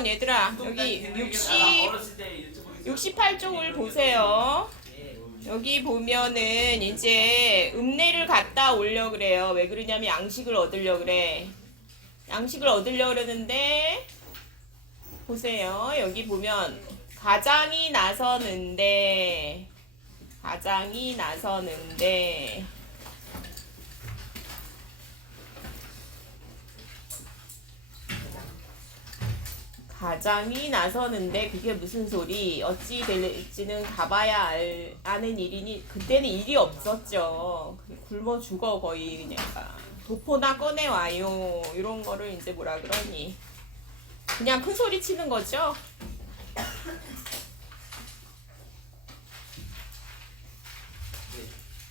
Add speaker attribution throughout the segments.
Speaker 1: 보면 얘들아 여기 60 68쪽을 보세요. 여기 보면은 이제 음례를 갖다 올려 그래요. 왜 그러냐면 양식을 얻으려 그래. 양식을 얻으려 그러는데 보세요. 여기 보면 가장이 나서는데 가장이 나서는데 가장이 나서는데 그게 무슨 소리? 어찌 될지는 가봐야 알, 아는 일이니 그때는 일이 없었죠. 굶어 죽어 거의 그냥 도포나 꺼내 와요. 이런 거를 이제 뭐라 그러니? 그냥 큰 소리 치는 거죠.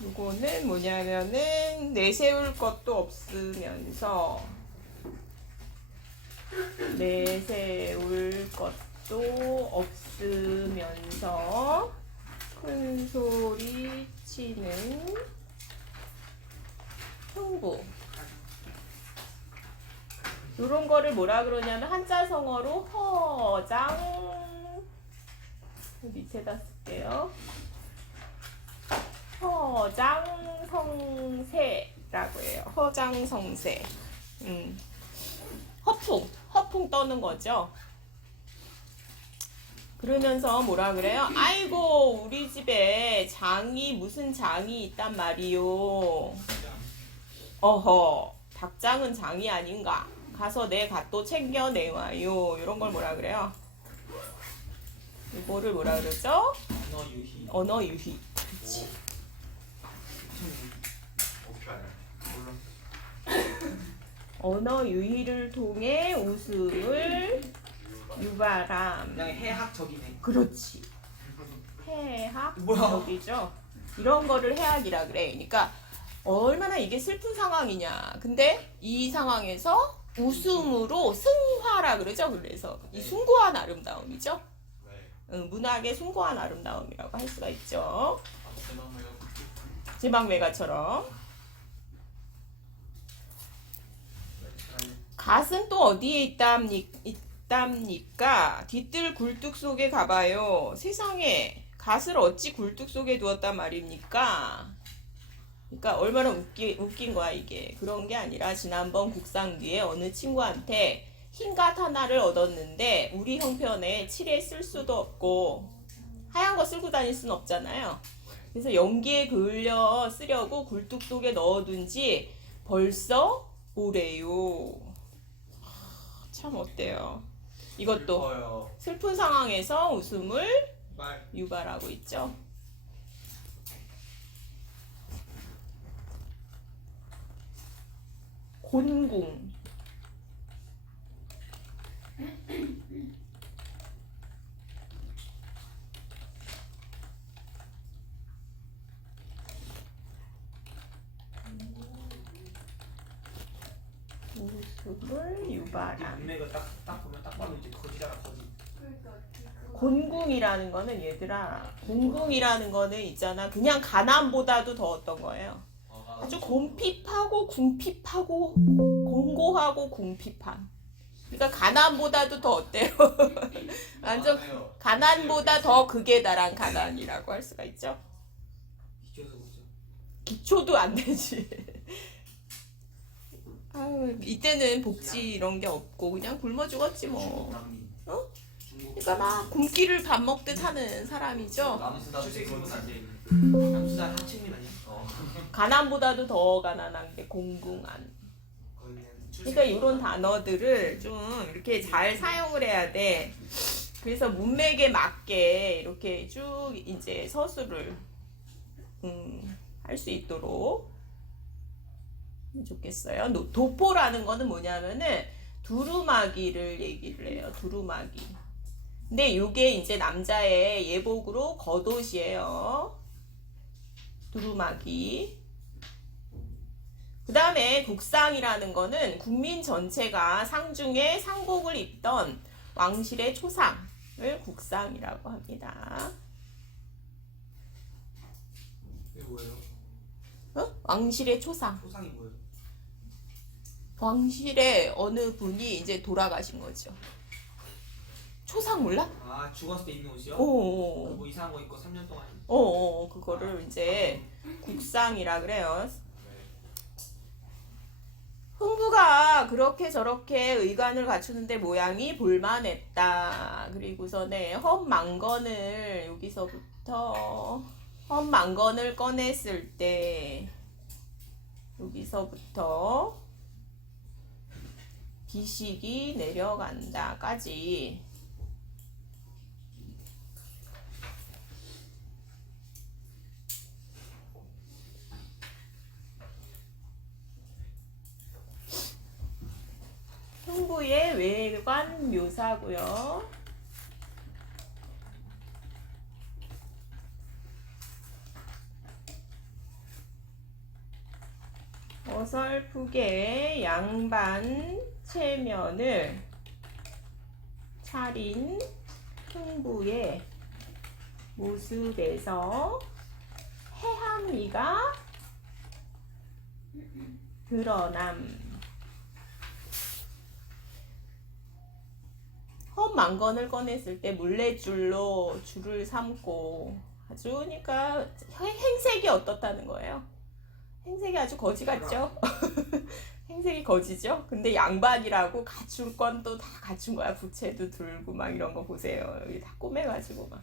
Speaker 1: 이거는 뭐냐면은 내세울 것도 없으면서 내세울 것도 없으면서 큰 소리 치는 흥부 이런 거를 뭐라 그러냐면 한자성어로 허장 밑에다 쓸게요. 허장성세라고 해요. 허장성세. 음. 허풍, 허 풍 떠는 거죠. 그러면서 뭐라 그래요? 아이고, 우리 집에 장이, 무슨 장이 있단 말이요. 어허, 닭장은 장이 아닌가? 가서 내 갓도 챙겨 내와요. 이런 걸 뭐라 그래요? 이거를 뭐라 그러죠?
Speaker 2: 너 유희
Speaker 1: 언어 유희.
Speaker 2: 어떻게 알아요? 몰라
Speaker 1: 언어 유희를 통해 웃음을 유발함.
Speaker 2: 그냥 해학적이네
Speaker 1: 그렇지. 해학
Speaker 2: 뭐야?
Speaker 1: 여기죠. 이런 거를 해학이라 그래. 그러니까 얼마나 이게 슬픈 상황이냐. 근데 이 상황에서 웃음으로 승화라 그러죠. 그래서 이 숭고한 아름다움이죠.
Speaker 2: 왜?
Speaker 1: 응, 문학의 숭고한 아름다움이라고 할 수가 있죠.
Speaker 2: 아
Speaker 1: 지방매가처럼. 갓은 또 어디에 있답니, 있답니까? 뒤뜰 굴뚝 속에 가봐요. 세상에 갓을 어찌 굴뚝 속에 두었단 말입니까? 그러니까 얼마나 웃기, 웃긴 거야 이게. 그런 게 아니라 지난번 국상기에 어느 친구한테 흰갓 하나를 얻었는데 우리 형편에 칠해 쓸 수도 없고 하얀 거 쓸고 다닐 수는 없잖아요. 그래서 연기에 그을려 쓰려고 굴뚝 속에 넣어둔 지 벌써 오래요. 하, 참 어때요? 이것도
Speaker 2: 슬퍼요
Speaker 1: 슬픈 상황에서 웃음을
Speaker 2: 말
Speaker 1: 유발하고 있죠. 곤궁. 웃음을 유발함.
Speaker 2: 인맥을 딱, 딱 보면 딱 봐도 이제 거지잖아 거지
Speaker 1: 곤궁이라는 거는 얘들아 곤궁이라는 거는 있잖아. 그냥 가난보다도 더 어떤 거예요? 아주 곰핍하고 궁핍하고 공고하고 궁핍한. 그러니까 가난보다도 더 어때요? 완전. 가난보다 더 극에 달한 가난이라고 할 수가 있죠? 기초도 안 되지. 아유 이때는 복지 이런 게 없고 그냥 굶어 죽었지 뭐. 어? 그러니까 막 굶기를 밥 먹듯 하는 사람이죠
Speaker 2: 남수다 출생은 아니지 남수다 한층민 아니야? 어
Speaker 1: 가난보다도 더 가난한 게.
Speaker 2: 거기는
Speaker 1: 그러니까 이런 단어들을 좀 이렇게 잘 사용을 해야 돼. 그래서 문맥에 맞게 이렇게 쭉 이제 서술을 음, 할 수 있도록 좋겠어요. 노- 도포라는 거는 뭐냐면은 두루마기를 얘기를 해요. 두루마기. 근데 이게 이제 남자의 예복으로 겉옷이에요. 두루마기. 그 다음에 국상이라는 거는 국민 전체가 상중에 상복을 입던 왕실의 초상을 국상이라고 합니다.
Speaker 2: 이게 뭐예요?
Speaker 1: 어? 왕실의 초상.
Speaker 2: 소상이 뭐예요?
Speaker 1: 왕실의 어느 분이 이제 돌아가신 거죠. 초상 몰라?
Speaker 2: 아 죽었을 때 입는 옷이요?
Speaker 1: 오,
Speaker 2: 뭐 이상한 거 입고 3년 동안
Speaker 1: 어, 어, 그거를 이제 국상이라 그래요. 흥부가 그렇게 저렇게 의관을 갖추는데 모양이 볼만했다. 그리고서네 험망건을 여기서부터 험망건을 꺼냈을 때 여기서부터 비식이 내려간다까지 흥부의 묘사고요. 어설프게 양반 체면을 차린 흥부의 모습에서 해함미가 드러남. 험망건을 꺼냈을 때 물레줄로 줄을 삼고 아주 그러니까 행- 행색이 어떻다는 거예요. 행색이 아주 거지 같죠? 행색이 거지죠? 근데 양반이라고 갖출 건 또 다 갖춘 거야. 부채도 들고 막 이런 거 보세요. 여기 다 꼬매가지고 막.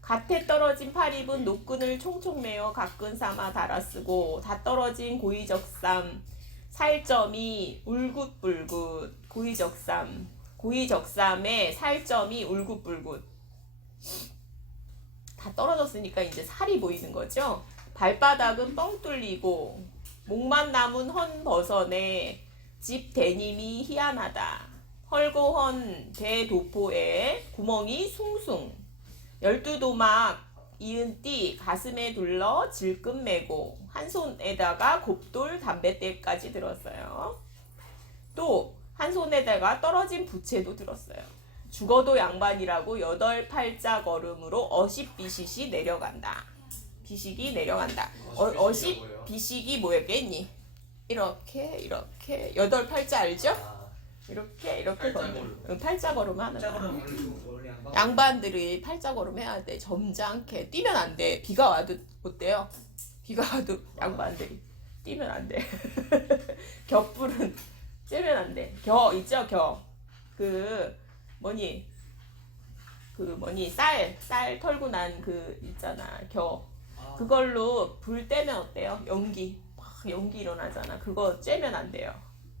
Speaker 1: 갓에 떨어진 팔입은 노끈을 총총 매어 가끈 삼아 달아쓰고 다 떨어진 고이적삼 살점이 울긋불긋 고이적삼 고이적삼에 살점이 울긋불긋 다 떨어졌으니까 이제 살이 보이는 거죠. 발바닥은 뻥 뚫리고 목만 남은 헌 버선에 집 대님이 희한하다. 헐고헌 대도포에 구멍이 숭숭 열두 도막 이은 띠 가슴에 둘러 질끈 매고 한 손에다가 곱돌 담뱃대까지 들었어요. 또 한 손에다가 떨어진 부채도 들었어요. 죽어도 양반이라고 여덟 팔자 걸음으로 어십 비식이 내려간다. 비식이 내려간다. 어, 어십 비식이 뭐였겠니? 이렇게 이렇게 여덟 팔자 알죠?
Speaker 2: 아,
Speaker 1: 이렇게 이렇게
Speaker 2: 걸음.
Speaker 1: 응, 팔자 걸음 하는
Speaker 2: 양반
Speaker 1: 양반들이 팔자 걸음 해야 돼. 점잖게 뛰면 안 돼. 비가 와도 어때요? 비가 와도 양반들이 뛰면 안 돼. 겹불은 쬐면 안 돼. 겨 있죠 겨. 그 뭐니 그 뭐니 쌀 쌀 털고 난 그 있잖아 겨.
Speaker 2: 아,
Speaker 1: 그걸로 불 떼면 어때요? 연기 막 연기 일어나잖아. 그거 쬐면 안 돼요.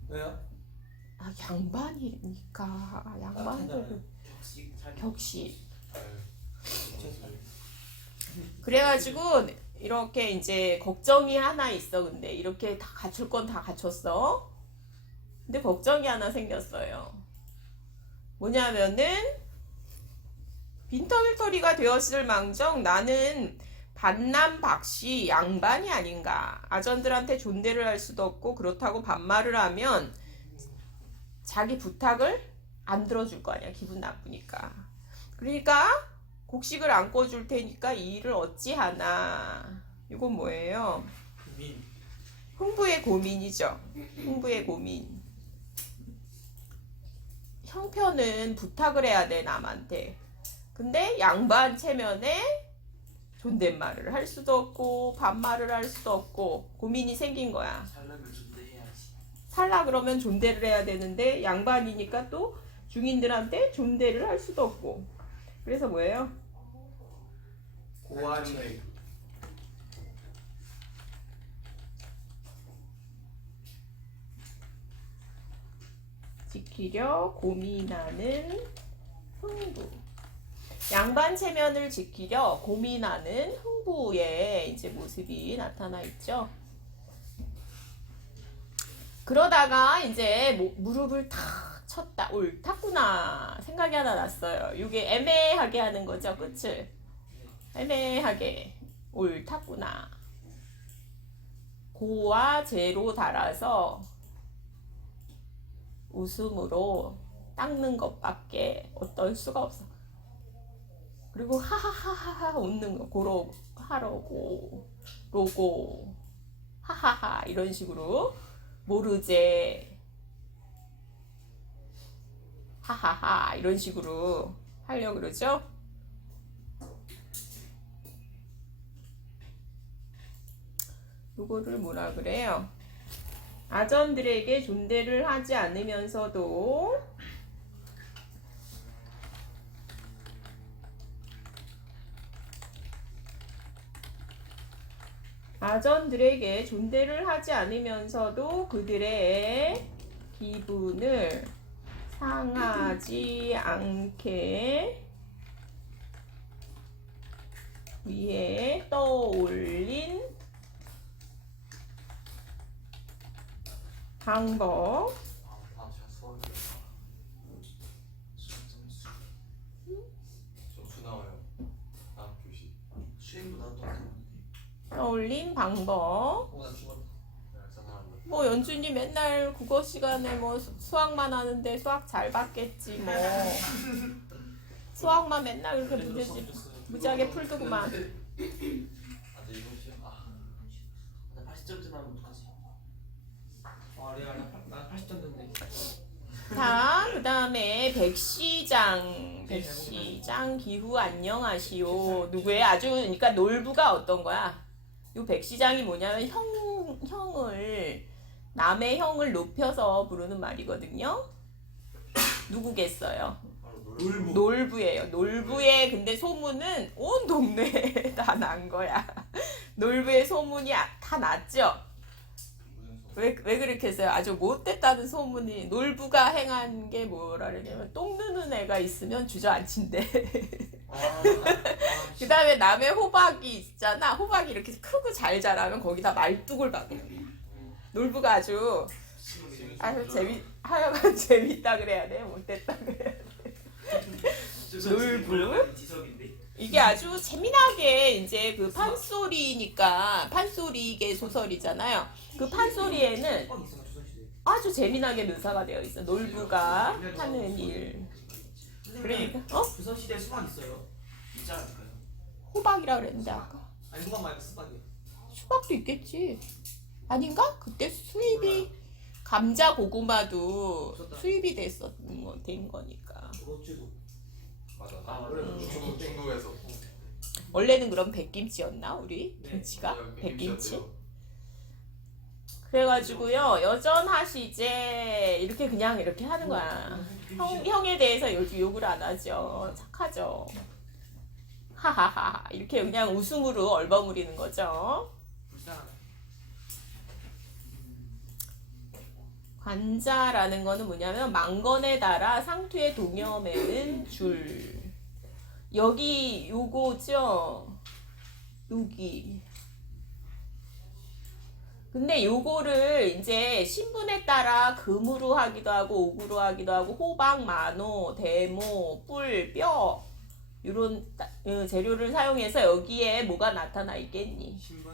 Speaker 2: 왜요?
Speaker 1: 아 양반이니까 양반들
Speaker 2: 격식 잘
Speaker 1: 격식. 그래가지고 이렇게 이제 걱정이 하나 있어. 근데 이렇게 다 갖출 건 다 갖췄어. 근데 걱정이 하나 생겼어요. 뭐냐면은 빈털터리가 되었을 망정 나는 반남 박씨 양반이 아닌가. 아전들한테 존대를 할 수도 없고 그렇다고 반말을 하면 자기 부탁을 안 들어줄 거 아니야. 기분 나쁘니까. 그러니까 곡식을 안 꿔줄 테니까 이 일을 어찌하나. 이건 뭐예요?
Speaker 2: 민
Speaker 1: 흥부의 고민이죠. 흥부의 고민. 형편은 부탁을 해야 돼 남한테. 근데 양반 체면에 존댓말을 할 수도 없고 반말을 할 수도 없고 고민이 생긴 거야. 살라 그러면 존대를 해야 되는데 양반이니까 또 중인들한테 존대를 할 수도 없고. 그래서 뭐예요?
Speaker 2: 고아리
Speaker 1: 지키려 고민하는 흥부. 양반 체면을 지키려 고민하는 흥부의 이제 모습이 나타나 있죠. 그러다가 이제 모- 무릎을 탁 쳤다. 옳았구나. 생각이 하나 났어요. 이게 애매하게 하는 거죠. 끝을. 애매하게. 옳았구나. 고와 제로 달아서 웃음으로 닦는 것밖에 어떨 수가 없어. 그리고 하하하하하 웃는 거 고로 하러고 로고 하하하 이런 식으로 모르제 하하하 이런 식으로 하려고 그러죠. 요거를 뭐라 그래요? 아전들에게 존대를 하지 않으면서도 아전들에게 존대를 하지 않으면서도 그들의 기분을 상하지 않게 위해 떠올린 방법
Speaker 3: 아, 제가 수학이요. 수학 점수. 점수 나와요. 다음 교시.
Speaker 2: 수행보다 더 나왔
Speaker 1: 방법.
Speaker 2: 죽었다.
Speaker 3: 사람은
Speaker 1: 뭐 연준이 맨날 국어 시간에 뭐 수- 수학만 하는데 수학 잘 받겠지 뭐. 수학만 맨날 그렇게 문제집 무지하게 풀더구만.
Speaker 3: 아직 이번 시험 아.
Speaker 2: 나 80점째 나면
Speaker 1: 자, 그 다음에 백시장, 백시장 기후 안녕하시오. 누구의 아주, 그러니까 놀부가 어떤 거야? 요 백시장이 뭐냐면 형, 형을, 남의 형을 높여서 부르는 말이거든요. 누구겠어요?
Speaker 2: 놀부.
Speaker 1: 놀부예요. 놀부의 근데 소문은 온 동네에 다 난 거야. 놀부의 소문이 아- 다 났죠? 왜, 왜 그렇게 했어요? 아주 못됐다는 소문이 놀부가 행한 게 뭐라 그러냐면 똥 누는 애가 있으면 주저앉힌대.
Speaker 2: 아, 아,
Speaker 1: 그 다음에 남의 호박이 있잖아. 호박이 이렇게 크고 잘 자라면 거기다 말뚝을 박아요. 놀부가 아주
Speaker 3: 지금
Speaker 1: 아주 재미 하여간 재밌다 그래야 돼. 못됐다 그래야 돼. 놀부? 이게 아주 재미나게 이제 그 판소리니까 판소리계 소설이잖아요. 그 판소리에는. 아주 재미나게 묘사가 되어 있어. 놀부가 하는 일. 그러니까 어?
Speaker 2: 조선시대 수학 있어요. 있지 않을까요?
Speaker 1: 호박이라 그랬는데 아까
Speaker 2: 아니, 수학 말고 수박이요.
Speaker 1: 수박도 있겠지. 아닌가? 그때 수입이 감자 고구마도 수입이 됐었는 거, 된 거니까.
Speaker 2: 로즈도.
Speaker 3: 맞아.
Speaker 2: 아, 그래.
Speaker 1: 음.
Speaker 3: 중국 중국에서
Speaker 1: 원래는 그럼 백김치였나 우리
Speaker 2: 네.
Speaker 1: 김치가
Speaker 3: 맞아요,
Speaker 1: 백김치. 그래가지고요 여전하시제 이렇게 그냥 이렇게 하는 거야. 형 형에 대해서 요즘 욕을 안 하죠. 착하죠. 하하하 이렇게 그냥 웃음으로 얼버무리는 거죠.
Speaker 2: 불쌍하네.
Speaker 1: 관자라는 거는 뭐냐면 망건에 달아 상투에 동여매는 줄. 여기 요거죠. 여기. 근데 요거를 이제 신분에 따라 금으로 하기도 하고 옥으로 하기도 하고 호박, 만호, 대모, 뿔, 뼈 이런 재료를 사용해서 여기에 뭐가 나타나 있겠니?
Speaker 2: 신분?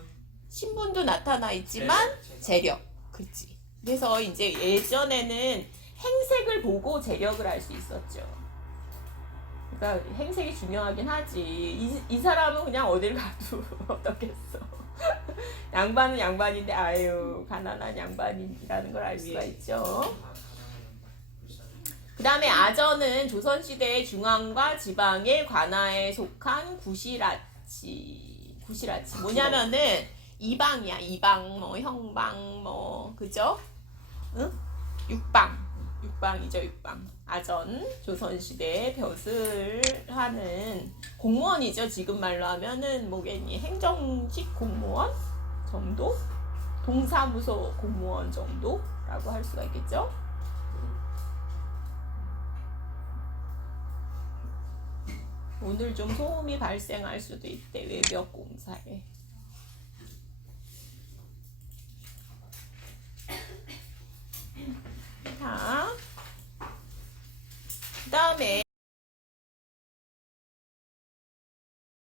Speaker 1: 신분도 나타나 있지만 재력. 그렇지. 그래서 이제 예전에는 행색을 보고 재력을 알 수 있었죠. 그러니까 행색이 중요하긴 하지. 이, 이 사람은 그냥 어딜 가도 어떻겠어. 양반은 양반인데 아유 가난한 양반이라는 걸 알 수가 있죠.
Speaker 2: 아, 가난하다. 불쌍해.
Speaker 1: 그 다음에 아전은 조선시대의 중앙과 지방의 관하에 속한 구시라치. 구시라치. 뭐냐면은 이방이야. 이방, 뭐, 형방, 뭐, 그죠? 응? 육방. 육방이죠, 육방. 아전, 조선시대에 벼슬 하는 공무원이죠. 지금 말로 하면은 뭐겠니? 행정직 공무원 정도? 동사무소 공무원 정도라고 할 수가 있겠죠? 오늘 좀 소음이 발생할 수도 있대 외벽 공사에. 자, 그다음에